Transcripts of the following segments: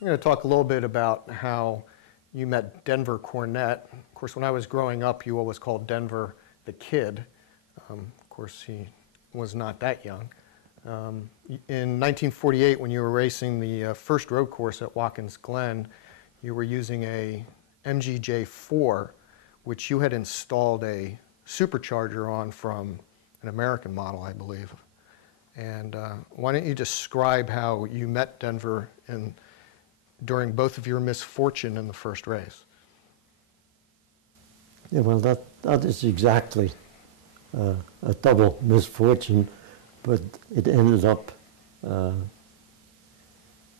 I'm going to talk a little bit about how you met Denver Cornett. Of course, when I was growing up, you always called Denver the kid. Of course, he was not that young. In 1948, when you were racing the first road course at Watkins Glen, you were using a MG 4, which you had installed a supercharger on from an American model, I believe. And why don't you describe how you met Denver during both of your misfortune in the first race? Yeah, well, that is exactly a double misfortune, but it ended up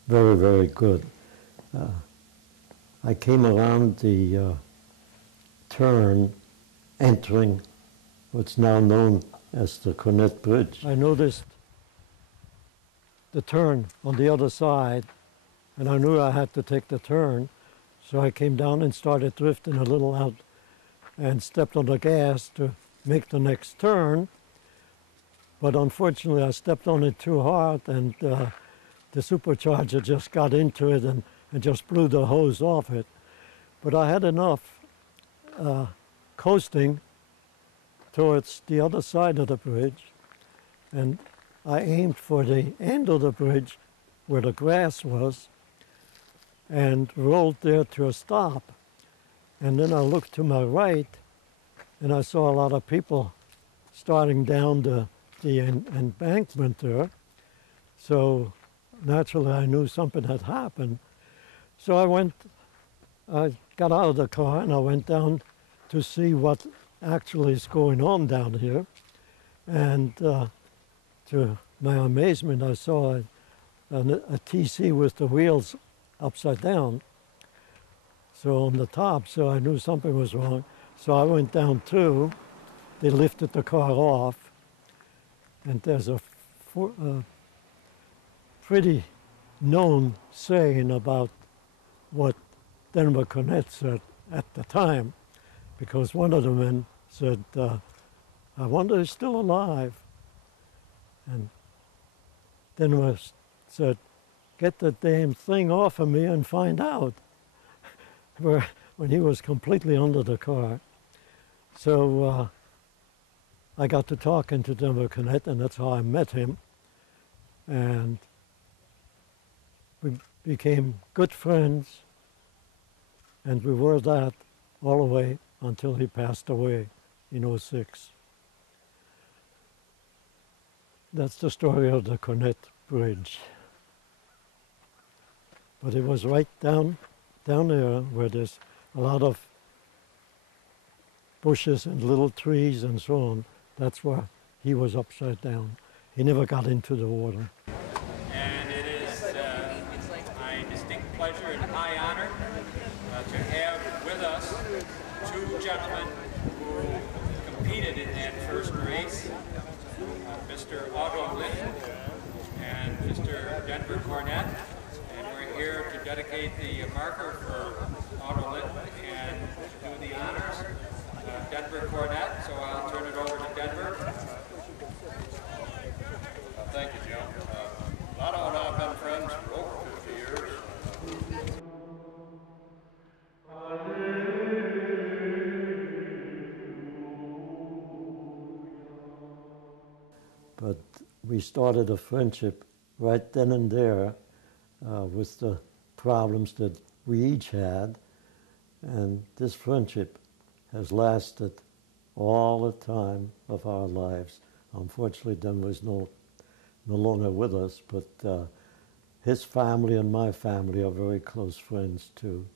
very, very good. I came around the turn entering what's now known as the Cornett Bridge. I noticed the turn on the other side, and I knew I had to take the turn, so I came down and started drifting a little out and stepped on the gas to make the next turn. But unfortunately, I stepped on it too hard, and the supercharger just got into it and just blew the hose off it. But I had enough coasting towards the other side of the bridge, and I aimed for the end of the bridge where the grass was and rolled there to a stop. And then I looked to my right, and I saw a lot of people starting down the embankment there. So naturally, I knew something had happened. So I got out of the car and I went down to see what actually is going on down here. And to my amazement, I saw a TC with the wheels upside down. So on the top, so I knew something was wrong. So I went down too. They lifted the car off, and there's a pretty known saying about what Denver Cornett said at the time, because one of the men said, I wonder if he's still alive. And Denver said, get the damn thing off of me and find out. When he was completely under the car. So I got to talking to Denver Cornett, and that's how I met him. And we became good friends, and we were that all the way until he passed away in '06. That's the story of the Cornett Bridge. But it was right down there where there's a lot of bushes and little trees and so on. That's where he was upside down. He never got into the water. And it is my distinct pleasure and high honor to have with us two gentlemen who competed in that first race, Mr. Otto Linton and Mr. Denver Cornett. And we're here to dedicate the marker for Otto Linton and do the honors. Denver Cornett, so I'll turn it over to Denver. Thank you, Joe. Otto and I have been friends for over 50 years. But we started a friendship right then and there with the problems that we each had, and this friendship has lasted all the time of our lives. Unfortunately, Denver's no longer with us, but his family and my family are very close friends too.